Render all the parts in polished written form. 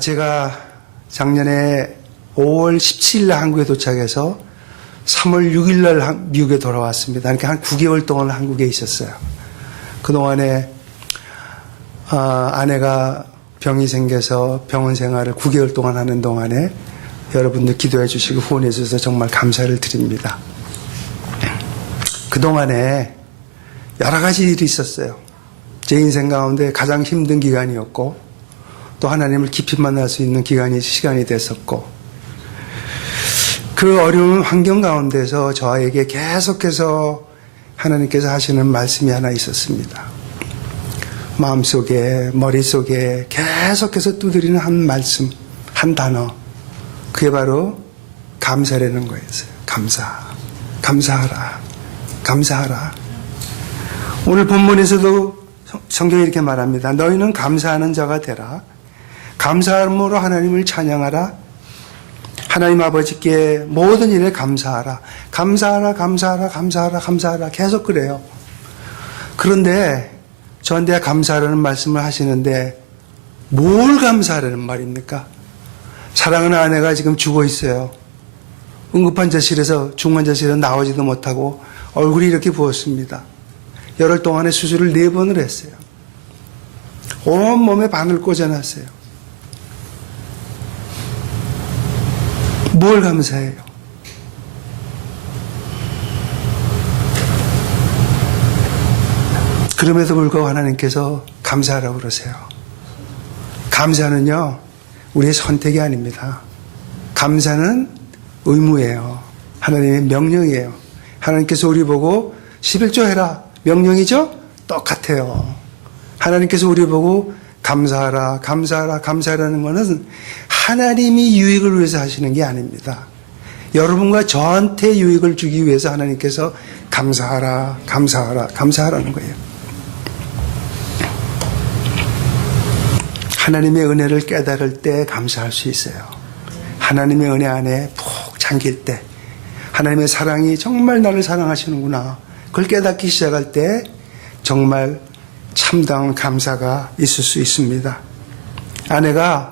제가 작년에 5월 17일 날 한국에 도착해서 3월 6일 날 미국에 돌아왔습니다. 그러니까 한 9개월 동안 한국에 있었어요. 그동안에 아내가 병이 생겨서 병원 생활을 9개월 동안 하는 동안에 여러분들 기도해 주시고 후원해 주셔서 정말 감사를 드립니다. 그동안에 여러 가지 일이 있었어요. 제 인생 가운데 가장 힘든 기간이었고 또 하나님을 깊이 만날 수 있는 시간이 됐었고 그 어려운 환경 가운데서 저에게 계속해서 하나님께서 하시는 말씀이 하나 있었습니다. 마음속에 머릿속에 계속해서 두드리는 한 말씀, 한 단어, 그게 바로 감사라는 거였어요. 감사하라. 오늘 본문에서도 성경이 이렇게 말합니다. 너희는 감사하는 자가 되라. 감사함으로 하나님을 찬양하라. 하나님 아버지께 모든 일에 감사하라. 감사하라. 계속 그래요. 그런데 저한테 감사하라는 말씀을 하시는데 뭘 감사하라는 말입니까? 사랑하는 아내가 지금 죽어 있어요. 응급환자실에서 중환자실에서 나오지도 못하고 얼굴이 이렇게 부었습니다. 열흘 동안에 수술을 4번을 했어요. 온몸에 바늘 꽂아놨어요. 뭘 감사해요? 그럼에도 불구하고 하나님께서 감사하라고 그러세요. 감사는요, 우리의 선택이 아닙니다. 감사는 의무예요. 하나님의 명령이에요. 하나님께서 우리 보고 11조 해라. 명령이죠? 똑같아요. 하나님께서 우리 보고 감사하라는 것은 하나님이 유익을 위해서 하시는 게 아닙니다. 여러분과 저한테 유익을 주기 위해서 하나님께서 감사하라는 거예요. 하나님의 은혜를 깨달을 때 감사할 수 있어요. 하나님의 은혜 안에 푹 잠길 때 하나님의 사랑이 정말 나를 사랑하시는구나. 그걸 깨닫기 시작할 때 정말 참다운 감사가 있을 수 있습니다. 아내가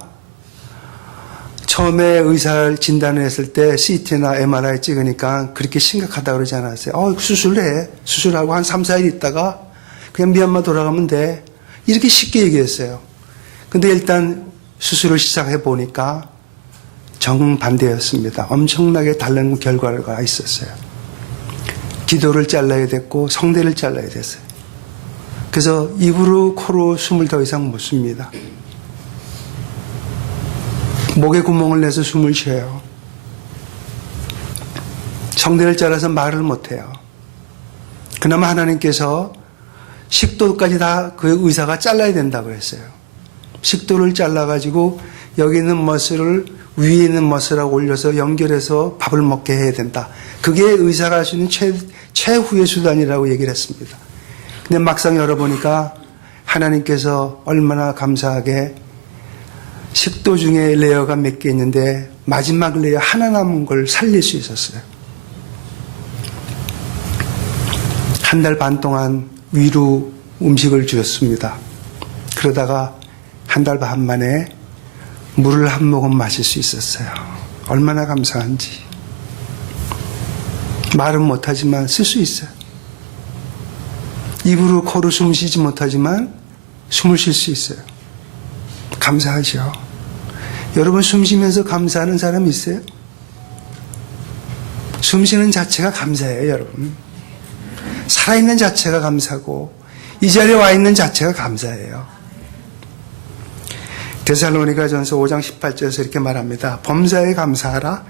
처음에 의사를 진단을 했을 때 CT나 MRI 찍으니까 그렇게 심각하다고 그러지 않았어요. 수술해. 수술하고 한 3, 4일 있다가 그냥 미얀마 돌아가면 돼. 이렇게 쉽게 얘기했어요. 근데 일단 수술을 시작해 보니까 정반대였습니다. 엄청나게 다른 결과가 있었어요. 기도를 잘라야 됐고 성대를 잘라야 됐어요. 그래서 입으로 코로 숨을 더 이상 못 쉽니다. 목에 구멍을 내서 숨을 쉬어요. 성대를 잘라서 말을 못해요. 그나마 하나님께서 식도까지 다 그 의사가 잘라야 된다고 했어요. 식도를 잘라가지고 여기 있는 머슬을 위에 있는 머슬하고 올려서 연결해서 밥을 먹게 해야 된다. 그게 의사가 할 수 있는 최후의 수단이라고 얘기를 했습니다. 근데 막상 열어보니까 하나님께서 얼마나 감사하게 식도 중에 레이어가 몇 개 있는데 마지막 레이어 하나 남은 걸 살릴 수 있었어요. 1달 반 동안 위로 음식을 주셨습니다. 그러다가 1달 반 만에 물을 한 모금 마실 수 있었어요. 얼마나 감사한지. 말은 못하지만 쓸 수 있어요. 입으로 코로 숨 쉬지 못하지만 숨을 쉴 수 있어요. 감사하죠. 여러분 숨 쉬면서 감사하는 사람 있어요? 숨 쉬는 자체가 감사해요, 여러분. 살아있는 자체가 감사고 이 자리에 와 있는 자체가 감사해요. 데살로니가전서 5장 18절에서 이렇게 말합니다. 범사에 감사하라.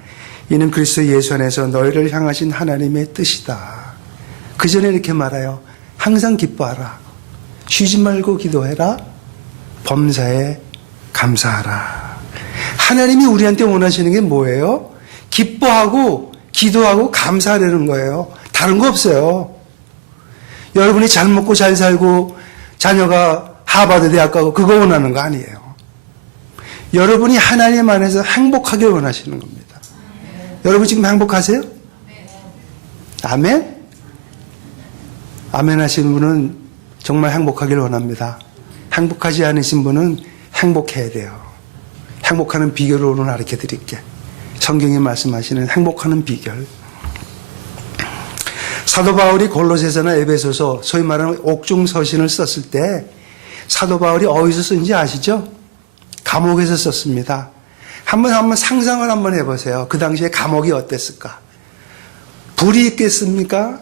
이는 그리스도 예수 안에서 너희를 향하신 하나님의 뜻이다. 그 전에 이렇게 말해요. 항상 기뻐하라. 쉬지 말고 기도해라. 범사에 감사하라. 하나님이 우리한테 원하시는 게 뭐예요? 기뻐하고 기도하고 감사하려는 거예요. 다른 거 없어요. 여러분이 잘 먹고 잘 살고 자녀가 하버드 대학 가고 그거 원하는 거 아니에요. 여러분이 하나님 안에서 행복하길 원하시는 겁니다. 여러분 지금 행복하세요? 아멘? 아멘 하시는 분은 정말 행복하길 원합니다. 행복하지 않으신 분은 행복해야 돼요. 행복하는 비결을 오늘 가르쳐 드릴게. 성경이 말씀하시는 행복하는 비결. 사도 바울이 골로새서나 에베소서, 소위 말하는 옥중 서신을 썼을 때 사도 바울이 어디서 쓴지 아시죠? 감옥에서 썼습니다. 한번 상상을 한번 해보세요. 그 당시에 감옥이 어땠을까? 불이 있겠습니까?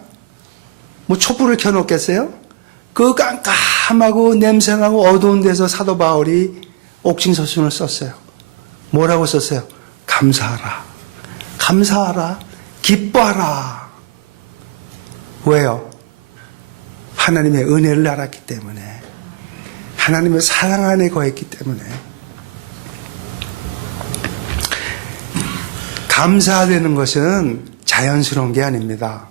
뭐 촛불을 켜놓겠어요? 그 깜깜하고 냄새나고 어두운 데서 사도 바울이 옥중 서신을 썼어요. 뭐라고 썼어요? 감사하라. 감사하라. 기뻐하라. 왜요? 하나님의 은혜를 알았기 때문에. 하나님의 사랑 안에 거했기 때문에. 감사되는 것은 자연스러운 게 아닙니다.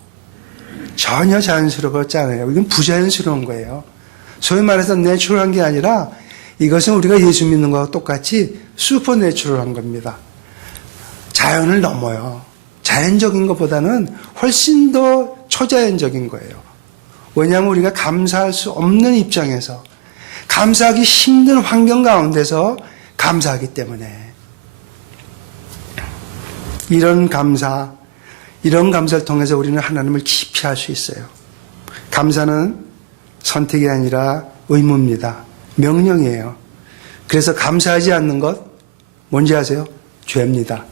전혀 자연스럽지 않아요. 이건 부자연스러운 거예요. 소위 말해서 내추럴한 게 아니라 이것은 우리가 예수 믿는 거와 똑같이 슈퍼 내추럴한 겁니다. 자연을 넘어요. 자연적인 것보다는 훨씬 더 초자연적인 거예요. 왜냐하면 우리가 감사할 수 없는 입장에서, 감사하기 힘든 환경 가운데서 감사하기 때문에. 이런 감사를 통해서 우리는 하나님을 깊이 알 수 있어요. 감사는 선택이 아니라 의무입니다. 명령이에요. 그래서 감사하지 않는 것 뭔지 아세요? 죄입니다.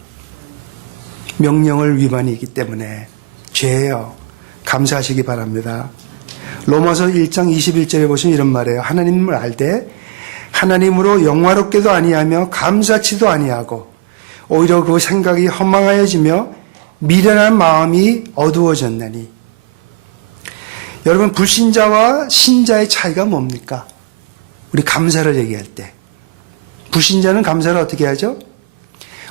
명령을 위반이기 때문에 죄예요. 감사하시기 바랍니다. 로마서 1장 21절에 보시면 이런 말이에요. 하나님을 알되 하나님으로 영화롭게도 아니하며 감사치도 아니하고 오히려 그 생각이 허망하여지며 미련한 마음이 어두워졌나니. 여러분, 불신자와 신자의 차이가 뭡니까? 우리 감사를 얘기할 때 불신자는 감사를 어떻게 하죠?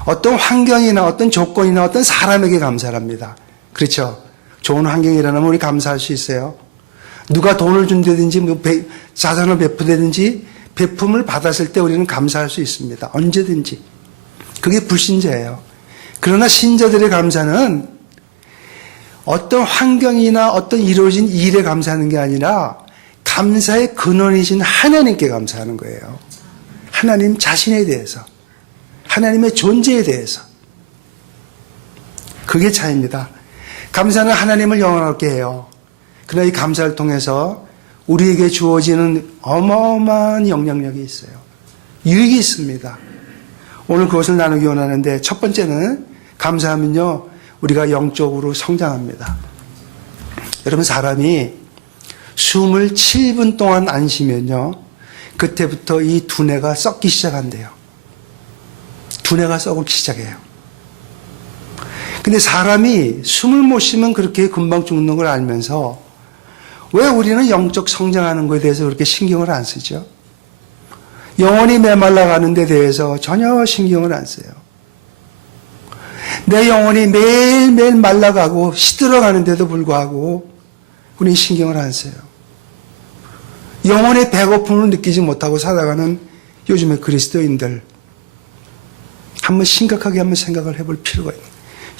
어떤 환경이나 어떤 조건이나 어떤 사람에게 감사를 합니다. 그렇죠? 좋은 환경이 일어나면 우리 감사할 수 있어요. 누가 돈을 준다든지 자산을 베푸다든지 베품을 받았을 때 우리는 감사할 수 있습니다. 언제든지. 그게 불신자예요. 그러나 신자들의 감사는 어떤 환경이나 어떤 이루어진 일에 감사하는 게 아니라 감사의 근원이신 하나님께 감사하는 거예요. 하나님 자신에 대해서, 하나님의 존재에 대해서. 그게 차이입니다. 감사는 하나님을 영원하게 해요. 그러나 이 감사를 통해서 우리에게 주어지는 어마어마한 영향력이 있어요. 유익이 있습니다. 오늘 그것을 나누기 원하는데, 첫 번째는 감사하면요, 우리가 영적으로 성장합니다. 여러분, 사람이 숨을 7분 동안 안 쉬면요, 그때부터 이 두뇌가 썩기 시작한대요. 두뇌가 썩기 시작해요. 근데 사람이 숨을 못 쉬면 그렇게 금방 죽는 걸 알면서 왜 우리는 영적 성장하는 것에 대해서 그렇게 신경을 안 쓰죠? 영혼이 메말라가는 데 대해서 전혀 신경을 안 써요. 내 영혼이 매일매일 말라가고 시들어가는데도 불구하고 우리는 신경을 안 써요. 영혼의 배고픔을 느끼지 못하고 살아가는 요즘의 그리스도인들, 한번 심각하게 한번 생각을 해볼 필요가 있는,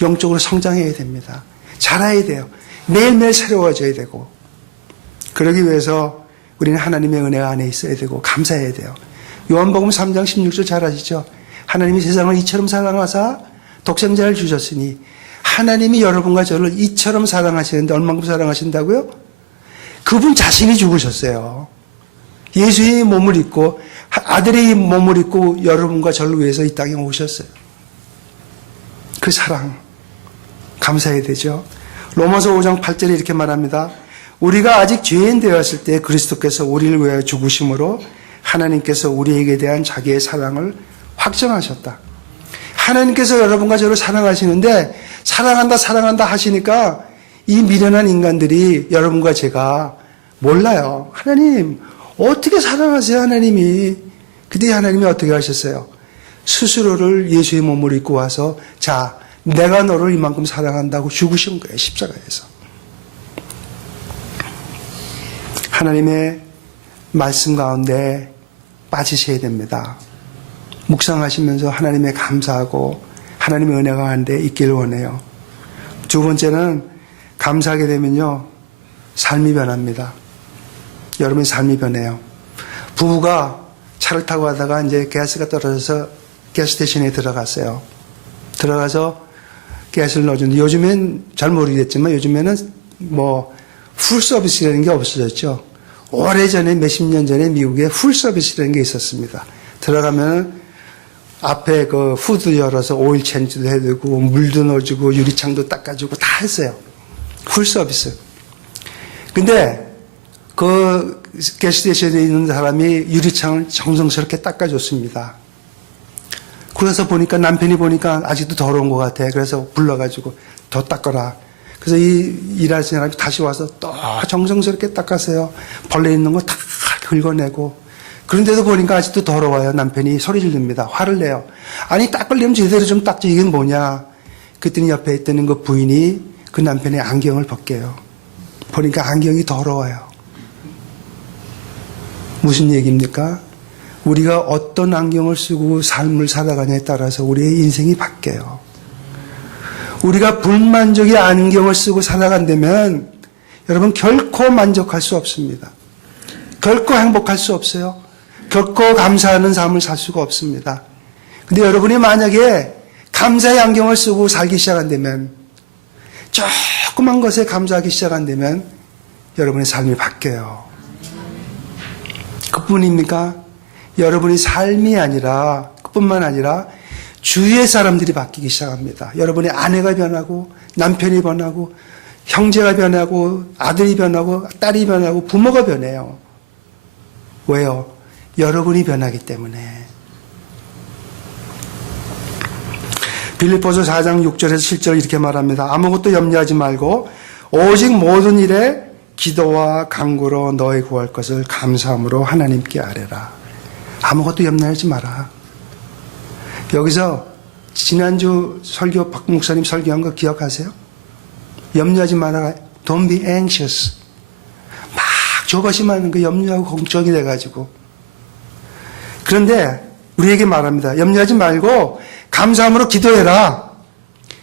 영적으로 성장해야 됩니다. 자라야 돼요. 매일매일 새로워져야 되고, 그러기 위해서 우리는 하나님의 은혜 안에 있어야 되고 감사해야 돼요. 요한복음 3장 16절 잘 아시죠? 하나님이 세상을 이처럼 사랑하사 독생자를 주셨으니, 하나님이 여러분과 저를 이처럼 사랑하시는데 얼만큼 사랑하신다고요? 그분 자신이 죽으셨어요. 예수의 몸을 입고, 아들의 몸을 입고 여러분과 저를 위해서 이 땅에 오셨어요. 그 사랑 감사해야 되죠. 로마서 5장 8절에 이렇게 말합니다. 우리가 아직 죄인 되었을 때 그리스도께서 우리를 위하여 죽으심으로 하나님께서 우리에게 대한 자기의 사랑을 확정하셨다. 하나님께서 여러분과 저를 사랑하시는데, 사랑한다 하시니까 이 미련한 인간들이, 여러분과 제가 몰라요. 하나님 어떻게 사랑하세요? 하나님이. 그때 하나님이 어떻게 하셨어요? 스스로를 예수의 몸을 입고 와서, 자, 내가 너를 이만큼 사랑한다고 죽으신 거예요. 십자가에서. 하나님의 말씀 가운데 빠지셔야 됩니다. 묵상하시면서 하나님의 감사하고 하나님의 은혜가 가운데 있기를 원해요. 두 번째는 감사하게 되면요, 삶이 변합니다. 여러분의 삶이 변해요. 부부가 차를 타고 가다가 이제 가스가 떨어져서 가스스테이션에 들어갔어요. 들어가서 가스를 넣어주는데 요즘엔 잘 모르겠지만 요즘에는 뭐 풀 서비스라는 게 없어졌죠. 오래전에 몇십 년 전에 미국에 풀 서비스라는 게 있었습니다. 들어가면 앞에 그 후드 열어서 오일 체인지도 해주고 물도 넣어주고 유리창도 닦아주고 다 했어요. 풀 서비스. 근데 그 가스스테이션에 있는 사람이 유리창을 정성스럽게 닦아줬습니다. 그래서 보니까 남편이 보니까 아직도 더러운 것 같아. 그래서 불러가지고 더 닦아라. 그래서 이 일하시는 사람이 다시 와서 또 정성스럽게 닦았어요. 벌레 있는 거 다 긁어내고. 그런데도 보니까 아직도 더러워요. 남편이 소리 지릅니다. 화를 내요. 아니 닦으려면 제대로 좀 닦지. 이게 뭐냐. 그랬더니 옆에 있던 그 부인이 그 남편의 안경을 벗겨요. 보니까 안경이 더러워요. 무슨 얘기입니까? 우리가 어떤 안경을 쓰고 삶을 살아가냐에 따라서 우리의 인생이 바뀌어요. 우리가 불만족의 안경을 쓰고 살아간다면 여러분 결코 만족할 수 없습니다. 결코 행복할 수 없어요. 결코 감사하는 삶을 살 수가 없습니다. 근데 여러분이 만약에 감사의 안경을 쓰고 살기 시작한다면 조그만 것에 감사하기 시작한다면 여러분의 삶이 바뀌어요. 그뿐입니까? 여러분의 삶이 아니라 그뿐만 아니라 주위의 사람들이 바뀌기 시작합니다. 여러분의 아내가 변하고 남편이 변하고 형제가 변하고 아들이 변하고 딸이 변하고 부모가 변해요. 왜요? 여러분이 변하기 때문에. 빌립보서 4장 6절에서 7절 이렇게 말합니다. 아무것도 염려하지 말고 오직 모든 일에 기도와 간구로 너희 구할 것을 감사함으로 하나님께 아뢰라. 아무것도 염려하지 마라. 여기서 지난주 설교 박 목사님 설교한 거 기억하세요? 염려하지 마라. Don't be anxious. 막 조바심하는 거 염려하고 걱정이 돼가지고. 그런데 우리에게 말합니다. 염려하지 말고 감사함으로 기도해라.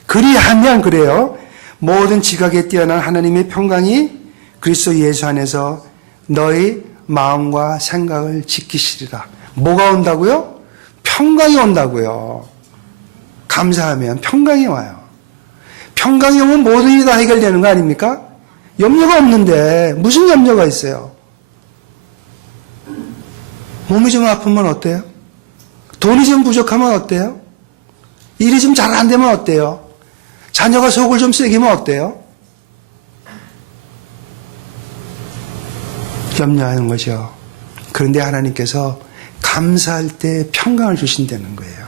그리하면 그래요. 모든 지각에 뛰어난 하나님의 평강이 그리스도 예수 안에서 너희 마음과 생각을 지키시리라. 뭐가 온다고요? 평강이 온다고요. 감사하면 평강이 와요. 평강이 오면 모든 일이 다 해결되는 거 아닙니까? 염려가 없는데 무슨 염려가 있어요? 몸이 좀 아프면 어때요? 돈이 좀 부족하면 어때요? 일이 좀 잘 안 되면 어때요? 자녀가 속을 좀 새기면 어때요? 염려하는 거죠. 그런데 하나님께서 감사할 때 평강을 주신다는 거예요.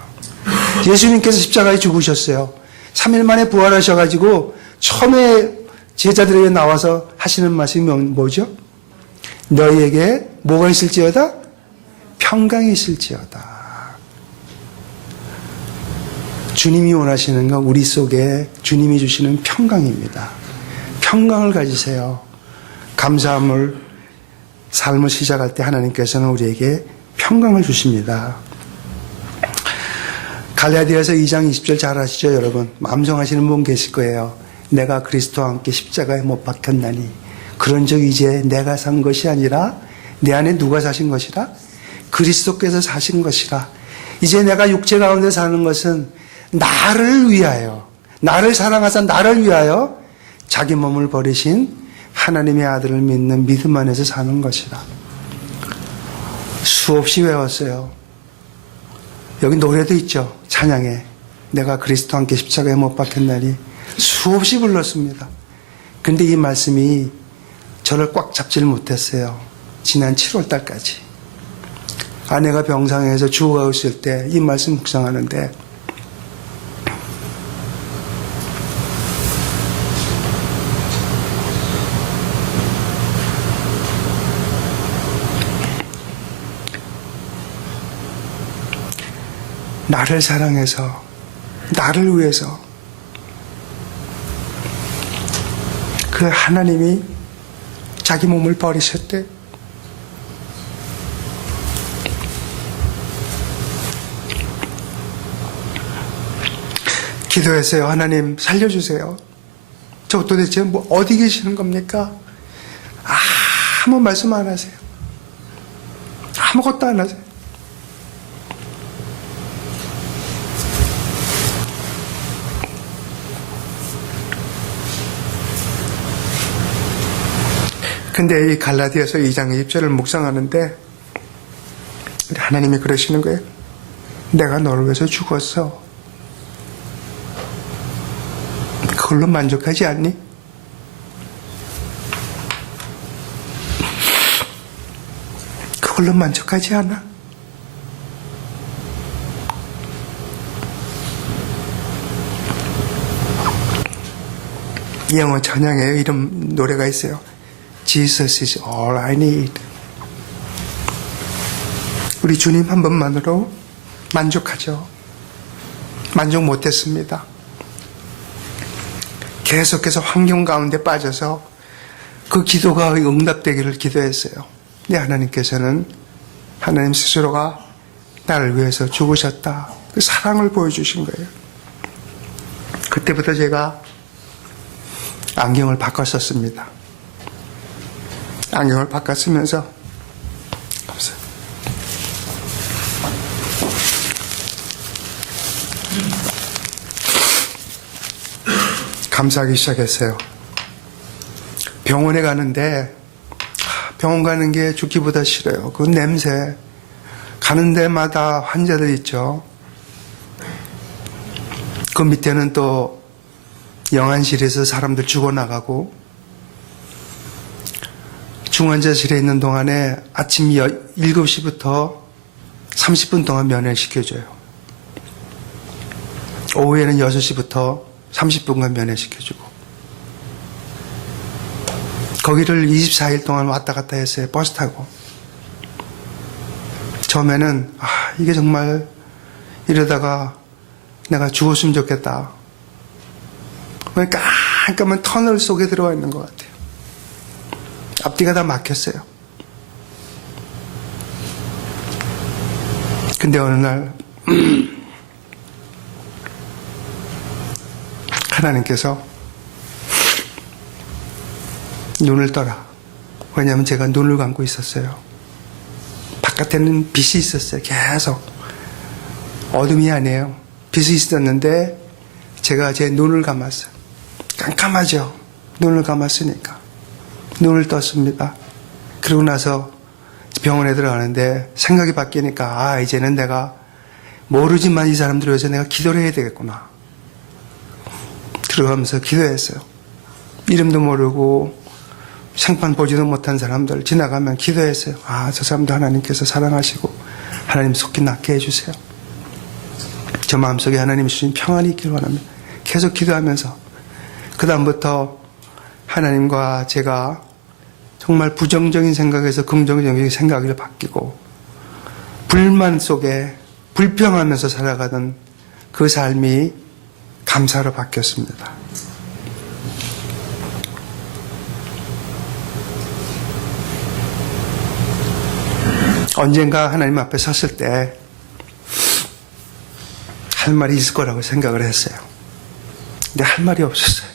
예수님께서 십자가에 죽으셨어요. 3일 만에 부활하셔가지고 처음에 제자들에게 나와서 하시는 말씀이 뭐죠? 너희에게 뭐가 있을지어다? 평강이 있을지어다. 주님이 원하시는 건 우리 속에 주님이 주시는 평강입니다. 평강을 가지세요. 감사함을 삶을 시작할 때 하나님께서는 우리에게 평강을 주십니다. 갈라디아서 2장 20절 잘 아시죠, 여러분? 암송하시는 분 계실 거예요. 내가 그리스도와 함께 십자가에 못 박혔나니 그런즉 이제 내가 산 것이 아니라 내 안에 누가 사신 것이라? 그리스도께서 사신 것이라. 이제 내가 육체 가운데 사는 것은 나를 위하여, 나를 사랑하사 나를 위하여 자기 몸을 버리신 하나님의 아들을 믿는 믿음 안에서 사는 것이라. 수없이 외웠어요. 여기 노래도 있죠. 찬양에 내가 그리스도와 함께 십자가에 못 박혔나니 수없이 불렀습니다. 그런데 이 말씀이 저를 꽉 잡지를 못했어요. 지난 7월 달까지. 아내가 병상에서 죽어가고 있을 때 이 말씀 묵상하는데 나를 사랑해서 나를 위해서 그 하나님이 자기 몸을 버리셨대. 기도했어요. 하나님 살려주세요. 저 도대체 뭐 어디 계시는 겁니까? 아무 말씀 안 하세요. 아무것도 안 하세요. 근데 이 갈라디아서 2장 20절을 묵상하는데 우리 하나님이 그러시는 거예요. 내가 너를 위해서 죽었어. 그걸로 만족하지 않니? 그걸로 만족하지 않아? 영어 찬양에 이런 노래가 있어요. Jesus is all I need. 우리 주님 한 번만으로 만족하죠. 만족 못했습니다. 계속해서 환경 가운데 빠져서 그 기도가 응답되기를 기도했어요. 근데 하나님께서는 하나님 스스로가 나를 위해서 죽으셨다. 그 사랑을 보여주신 거예요. 그때부터 제가 안경을 바꿨었습니다. 안경을 바꿨으면서 감사하기 시작했어요. 병원에 가는데 병원 가는 게 죽기보다 싫어요. 그 냄새. 가는 데마다 환자들 있죠. 그 밑에는 또 영안실에서 사람들 죽어나가고 중환자실에 있는 동안에 아침 7시부터 30분 동안 면회시켜줘요. 오후에는 6시부터 30분간 면회시켜주고 거기를 24일 동안 왔다 갔다 했어요. 버스 타고. 처음에는 이게 정말 이러다가 내가 죽었으면 좋겠다. 깜깜한 터널 속에 들어와 있는 것 같아요. 앞뒤가 다 막혔어요. 근데 어느 날 하나님께서 눈을 떠라. 왜냐하면 제가 눈을 감고 있었어요. 바깥에는 빛이 있었어요. 계속. 어둠이 아니에요. 빛이 있었는데 제가 제 눈을 감았어요. 깜깜하죠. 눈을 감았으니까. 눈을 떴습니다. 그러고 나서 병원에 들어가는데 생각이 바뀌니까 이제는 내가 모르지만 이 사람들 위해서 내가 기도를 해야 되겠구나. 들어가면서 기도했어요. 이름도 모르고 생판 보지도 못한 사람들 지나가면 기도했어요. 저 사람도 하나님께서 사랑하시고 하나님 속기 낫게 해주세요. 저 마음속에 하나님이 주신 평안이 있길 원합니다. 계속 기도하면서 그 다음부터 하나님과 제가 정말 부정적인 생각에서 긍정적인 생각을 바뀌고 불만 속에 불평하면서 살아가던 그 삶이 감사로 바뀌었습니다. 언젠가 하나님 앞에 섰을 때 할 말이 있을 거라고 생각을 했어요. 근데 할 말이 없었어요.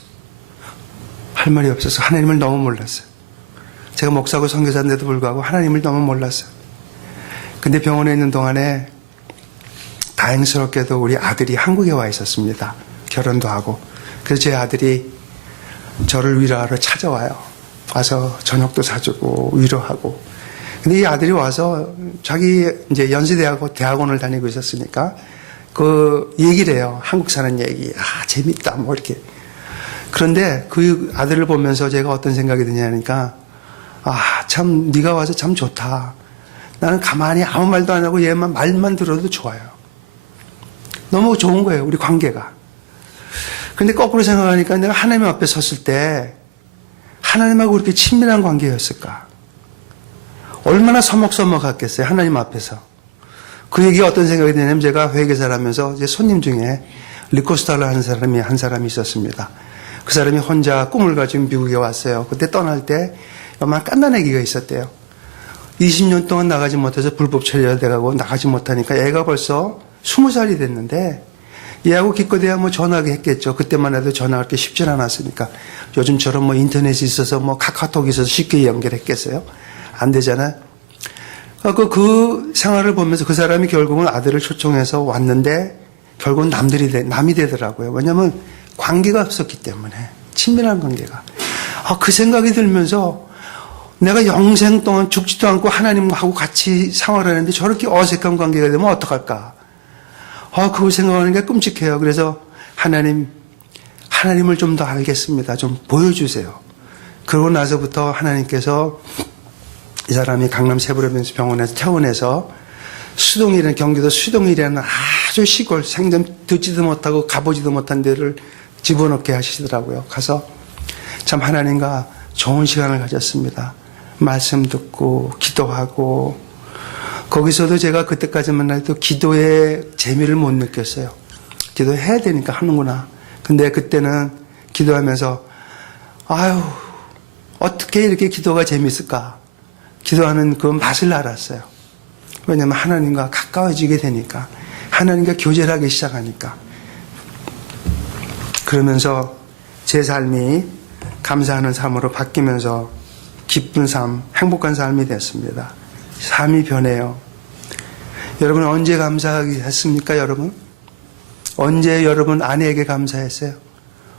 할 말이 없어서 하나님을 너무 몰랐어요. 제가 목사고 선교사인데도 불구하고 하나님을 너무 몰랐어요. 근데 병원에 있는 동안에 다행스럽게도 우리 아들이 한국에 와 있었습니다. 결혼도 하고. 그래서 제 아들이 저를 위로하러 찾아와요. 와서 저녁도 사주고 위로하고. 근데 이 아들이 와서 자기 이제 연세대학원을 다니고 있었으니까 그 얘기를 해요. 한국 사는 얘기. 재밌다. 뭐 이렇게. 그런데 그 아들을 보면서 제가 어떤 생각이 드냐니까 참 네가 와서 참 좋다. 나는 가만히 아무 말도 안 하고 얘만 말만 들어도 좋아요. 너무 좋은 거예요. 우리 관계가. 근데 거꾸로 생각하니까 내가 하나님 앞에 섰을 때 하나님하고 그렇게 친밀한 관계였을까? 얼마나 서먹서먹했겠어요. 하나님 앞에서. 그 얘기가 어떤 생각이 드냐면 제가 회계사를 하면서 이제 손님 중에 리코스타를 하는 사람이 한 사람이 있었습니다. 그 사람이 혼자 꿈을 가지고 미국에 왔어요. 그때 떠날 때 얼마나 깐난애기가 있었대요. 20년 동안 나가지 못해서 불법 체류돼가고 나가지 못하니까 애가 벌써 20살이 됐는데 얘하고 기껏해야 뭐 전화하게 했겠죠. 그때만 해도 전화할 게 쉽지 않았으니까. 요즘처럼 뭐 인터넷이 있어서 뭐 카카오톡이 있어서 쉽게 연결했겠어요. 안 되잖아요. 그 생활을 보면서 그 사람이 결국은 아들을 초청해서 왔는데 결국은 남이 되더라고요. 왜냐하면 관계가 없었기 때문에. 친밀한 관계가. 그 생각이 들면서 내가 영생 동안 죽지도 않고 하나님하고 같이 생활하는데 저렇게 어색한 관계가 되면 어떡할까? 그거 생각하는 게 끔찍해요. 그래서 하나님을 좀 더 알겠습니다. 좀 보여주세요. 그러고 나서부터 하나님께서 이 사람이 강남 세브란스 병원에서 퇴원해서 수동이라는, 경기도 수동이라는 아주 시골, 생전 듣지도 못하고 가보지도 못한 데를 집어넣게 하시더라고요. 가서 참 하나님과 좋은 시간을 가졌습니다. 말씀 듣고 기도하고, 거기서도 제가 그때까지만 해도 기도의 재미를 못 느꼈어요. 기도해야 되니까 하는구나. 근데 그때는 기도하면서 어떻게 이렇게 기도가 재밌을까? 기도하는 그 맛을 알았어요. 왜냐하면 하나님과 가까워지게 되니까, 하나님과 교제를 하기 시작하니까. 그러면서 제 삶이 감사하는 삶으로 바뀌면서 기쁜 삶, 행복한 삶이 됐습니다. 삶이 변해요. 여러분 언제 감사했습니까, 여러분? 언제 여러분 아내에게 감사했어요?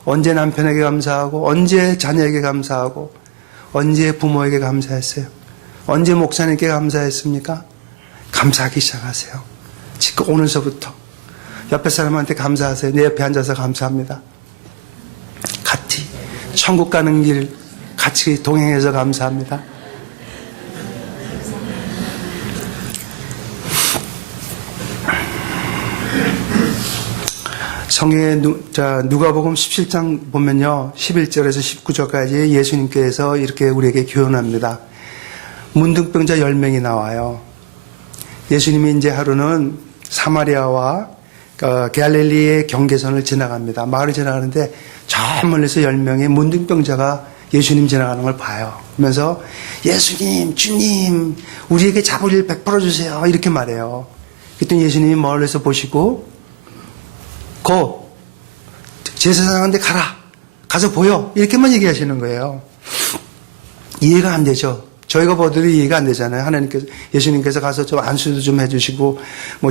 언제 남편에게 감사하고, 언제 자녀에게 감사하고, 언제 부모에게 감사했어요? 언제 목사님께 감사했습니까? 감사하기 시작하세요. 지금 오늘서부터 옆에 사람한테 감사하세요. 내 옆에 앉아서 감사합니다. 같이 천국 가는 길 같이 동행해서 감사합니다. 성경에 누가복음 17장 보면요, 11절에서 19절까지 예수님께서 이렇게 우리에게 교훈합니다. 문둥병자 10명이 나와요. 예수님이 이제 하루는 사마리아와 갈릴리의 경계선을 지나갑니다. 마을을 지나가는데 저 멀리서 10명의 문둥병자가 예수님 지나가는 걸 봐요. 그러면서 예수님, 주님, 우리에게 잡을 일 베풀어 주세요. 이렇게 말해요. 그랬더니 예수님이 멀리서 보시고 제사장한테 가라. 가서 보여. 이렇게만 얘기하시는 거예요. 이해가 안 되죠. 저희가 보더라도 이해가 안 되잖아요. 예수님께서 가서 좀 안수도 좀 해주시고,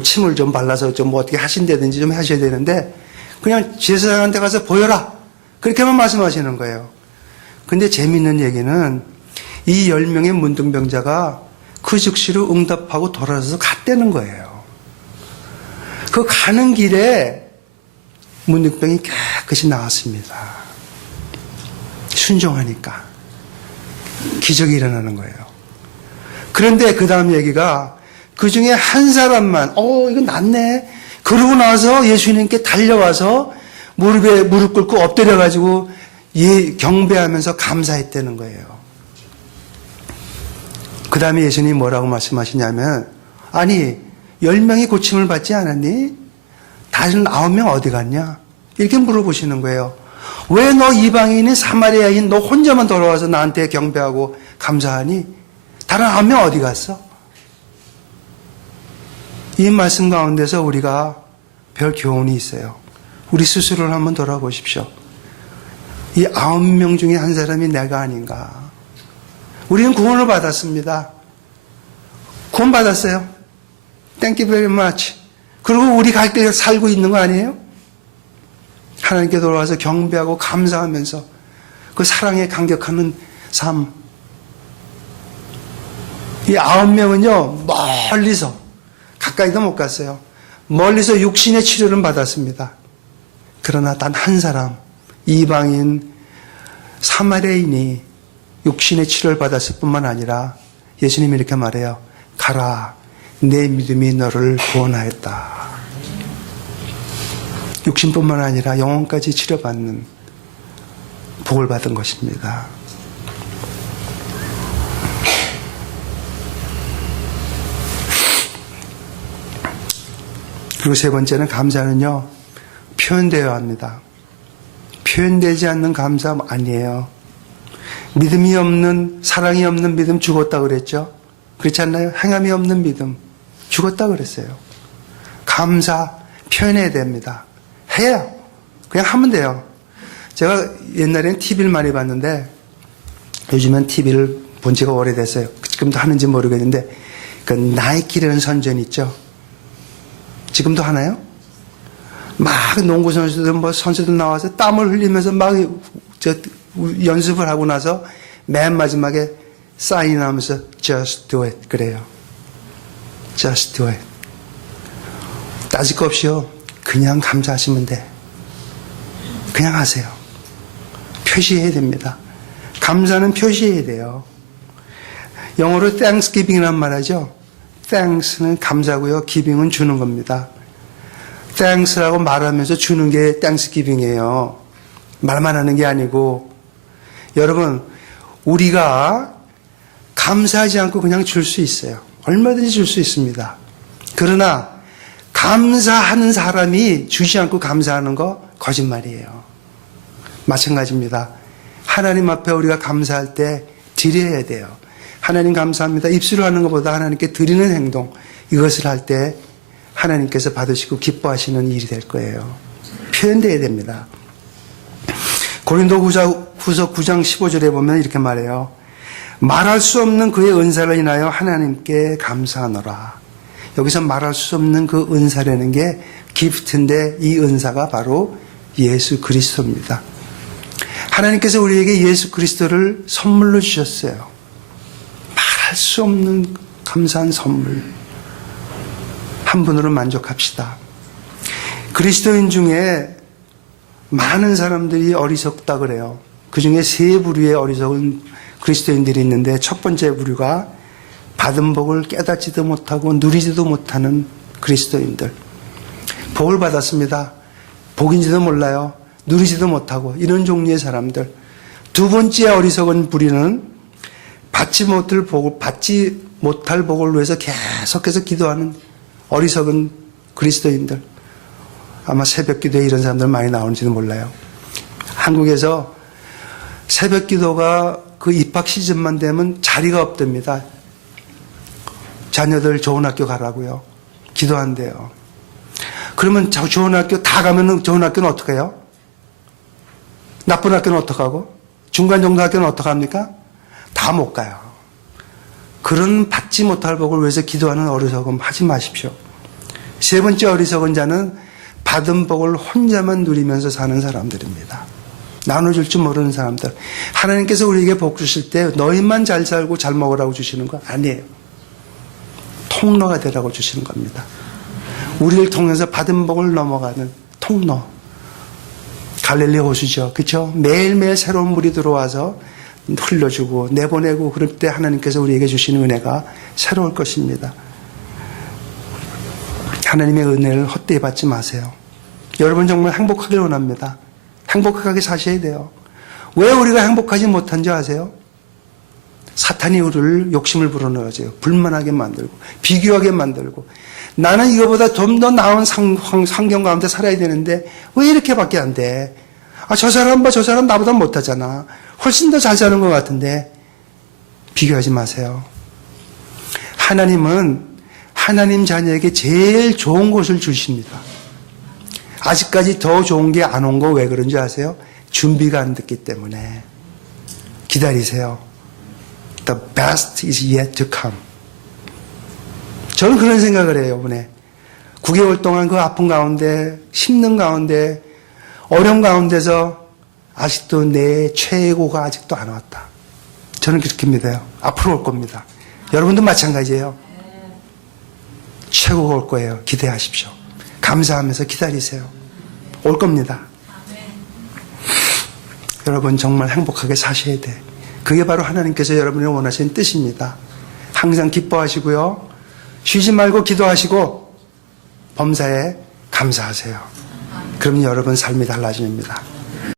침을 좀 발라서 좀 어떻게 하신다든지 좀 하셔야 되는데, 그냥 제사장한테 가서 보여라. 그렇게만 말씀하시는 거예요. 근데 재미있는 얘기는 이 10명의 문둥병자가 그 즉시로 응답하고 돌아서서 갔다는 거예요. 그 가는 길에 문둥병이 깨끗이 나왔습니다. 순종하니까. 기적이 일어나는 거예요. 그런데 그 다음 얘기가 그 중에 한 사람만, 이거 낫네. 그러고 나서 예수님께 달려와서 무릎 꿇고 엎드려가지고 경배하면서 감사했다는 거예요. 그 다음에 예수님이 뭐라고 말씀하시냐면, 아니, 10명이 고침을 받지 않았니? 다른 9명 어디 갔냐? 이렇게 물어보시는 거예요. 왜 너 이방인인 사마리아인 너 혼자만 돌아와서 나한테 경배하고 감사하니? 다른 9명 어디 갔어? 이 말씀 가운데서 우리가 별 교훈이 있어요. 우리 스스로를 한번 돌아보십시오. 이 9명 중에 한 사람이 내가 아닌가? 우리는 구원을 받았습니다. 구원 받았어요. Thank you very much. 그리고 우리 갈 때 살고 있는 거 아니에요? 하나님께 돌아와서 경배하고 감사하면서 그 사랑에 감격하는 삶. 이 9명은요, 멀리서, 가까이도 못 갔어요. 멀리서 육신의 치료는 받았습니다. 그러나 단 한 사람, 이방인 사마리아인이 육신의 치료를 받았을 뿐만 아니라 예수님이 이렇게 말해요. 가라, 내 믿음이 너를 구원하였다. 육신뿐만 아니라 영혼까지 치료받는 복을 받은 것입니다. 그리고 세 번째는 감사는요, 표현되어야 합니다. 표현되지 않는 감사 아니에요. 믿음이 없는, 사랑이 없는 믿음 죽었다 그랬죠? 그렇지 않나요? 행함이 없는 믿음 죽었다 그랬어요. 감사 표현해야 됩니다. 해요. 그냥 하면 돼요. 제가 옛날에는 TV를 많이 봤는데 요즘엔 TV를 본 지가 오래됐어요. 지금도 하는지 모르겠는데 그 나이키라는 선전 있죠. 지금도 하나요? 막 농구 선수들 선수들 나와서 땀을 흘리면서 막 연습을 하고 나서 맨 마지막에 사인하면서 just do it 그래요. just do it. 따질 거 없이요. 그냥 감사하시면 돼. 그냥 하세요. 표시해야 됩니다. 감사는 표시해야 돼요. 영어로 thanksgiving이란 말하죠. thanks는 감사고요. giving은 주는 겁니다. thanks라고 말하면서 주는 게 thanksgiving이에요. 말만 하는 게 아니고 여러분 우리가 감사하지 않고 그냥 줄 수 있어요. 얼마든지 줄 수 있습니다. 그러나 감사하는 사람이 주지 않고 감사하는 거 거짓말이에요. 마찬가지입니다. 하나님 앞에 우리가 감사할 때 드려야 돼요. 하나님 감사합니다. 입술로 하는 것보다 하나님께 드리는 행동 이것을 할 때 하나님께서 받으시고 기뻐하시는 일이 될 거예요. 표현되어야 됩니다. 고린도후서 9장 15절에 보면 이렇게 말해요. 말할 수 없는 그의 은사를 인하여 하나님께 감사하노라. 여기서 말할 수 없는 그 은사라는 게 기프트인데 이 은사가 바로 예수 그리스도입니다. 하나님께서 우리에게 예수 그리스도를 선물로 주셨어요. 말할 수 없는 감사한 선물. 한 분으로 만족합시다. 그리스도인 중에 많은 사람들이 어리석다 그래요. 그 중에 세 부류의 어리석은 그리스도인들이 있는데 첫 번째 부류가 받은 복을 깨닫지도 못하고 누리지도 못하는 그리스도인들. 복을 받았습니다. 복인지도 몰라요. 누리지도 못하고 이런 종류의 사람들. 두 번째 어리석은 부류는 받지 못할 복을 위해서 계속해서 기도하는 어리석은 그리스도인들. 아마 새벽 기도에 이런 사람들 많이 나오는지도 몰라요. 한국에서 새벽 기도가 그 입학 시즌만 되면 자리가 없답니다. 자녀들 좋은 학교 가라고요. 기도한대요. 그러면 좋은 학교 다 가면은 좋은 학교는 어떻게 해요? 나쁜 학교는 어떡하고? 중간 정도 학교는 어떡합니까? 다 못 가요. 그런 받지 못할 복을 위해서 기도하는 어리석음 하지 마십시오. 세 번째 어리석은 자는 받은 복을 혼자만 누리면서 사는 사람들입니다. 나눠줄 줄 모르는 사람들. 하나님께서 우리에게 복 주실 때 너희만 잘 살고 잘 먹으라고 주시는 거 아니에요. 통로가 되라고 주시는 겁니다. 우리를 통해서 받은 복을 넘어가는 통로. 갈릴리 호수죠. 그렇죠? 매일매일 새로운 물이 들어와서 흘려주고 내보내고 그럴 때 하나님께서 우리에게 주시는 은혜가 새로울 것입니다. 하나님의 은혜를 헛되이 받지 마세요. 여러분 정말 행복하길 원합니다. 행복하게 사셔야 돼요. 왜 우리가 행복하지 못한 줄 아세요? 사탄이 우리를 욕심을 불어넣어줘요. 불만하게 만들고 비교하게 만들고 나는 이거보다 좀 더 나은 환경 가운데 살아야 되는데 왜 이렇게밖에 안 돼? 아, 저 사람 봐, 저 사람 나보다 못하잖아. 훨씬 더 잘 사는 것 같은데 비교하지 마세요. 하나님은 하나님 자녀에게 제일 좋은 것을 주십니다. 아직까지 더 좋은 게 안 온 거 왜 그런지 아세요? 준비가 안 됐기 때문에. 기다리세요. The best is yet to come. 저는 그런 생각을 해요, 이번에. 9개월 동안 그 아픈 가운데, 힘든 가운데, 어려운 가운데서 아직도 내 최고가 아직도 안 왔다. 저는 그렇게 믿어요. 앞으로 올 겁니다. 여러분도 마찬가지예요. 최고가 올 거예요. 기대하십시오. 감사하면서 기다리세요. 올 겁니다. 여러분 정말 행복하게 사셔야 돼. 그게 바로 하나님께서 여러분이 원하시는 뜻입니다. 항상 기뻐하시고요. 쉬지 말고 기도하시고 범사에 감사하세요. 그러면 여러분 삶이 달라집니다.